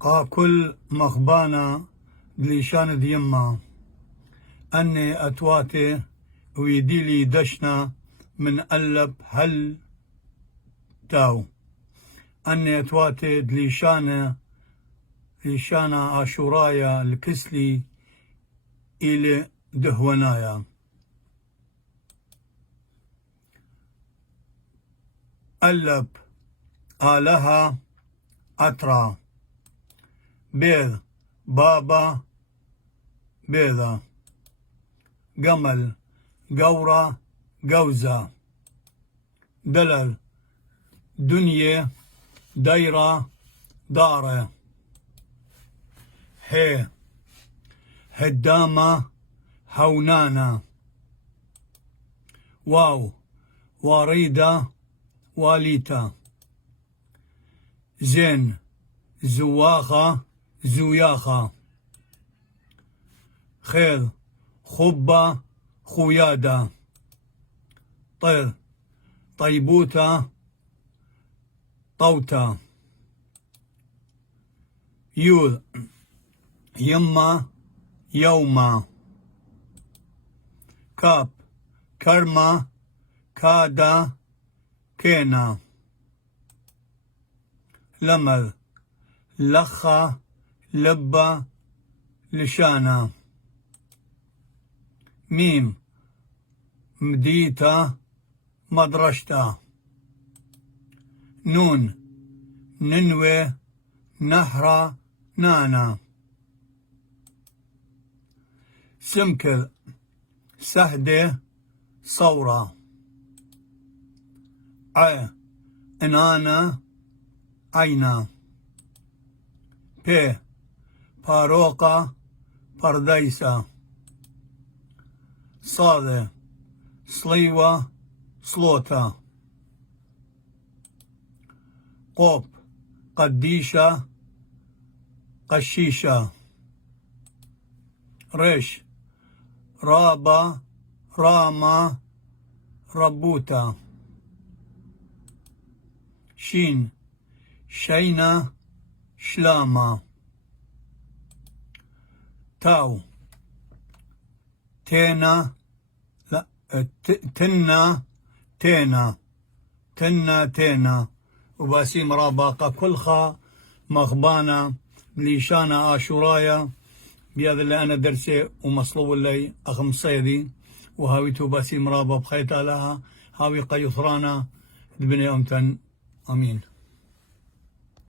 قا كل مخبانا دليشان ديما أني أتواتي ويديلي دشنا من ألب هل تاو أني أتواتي دليشانا عاشورايا الكسلي إلي دهونايا ألب آلها أترى بيض بابا بيضة قمل قورة قوزة دلل دنيا دايرة دارة هي هدامة هونانا واو وريدة واليتا زين زواخة زوياخة خيل خبة خويادة طير طيبوتة طوتة يول يما يوما كاب كرمة كادا كينا لمل لخة لبة لشانا ميم مديتا مدرشتا نون ننوي نهرة نانا سمكل سهدة صورة انانا عينا بي باروقة پرديسة صادة صليوة صلوتة قوب قديشة قشيشة ريش رابة راما ربوتا شين شينا شلاما تاو تينا لا تنا تينا تنا تينا وباسيم راباقة كلخا مخبانا ليشانا عاشورايا بهذا اللي أنا درسي ومصلوب اللي أخم صيدي وهاويتو باسيم رابا بخيتا لها هاوي قيثرانا بني أمتن آمين.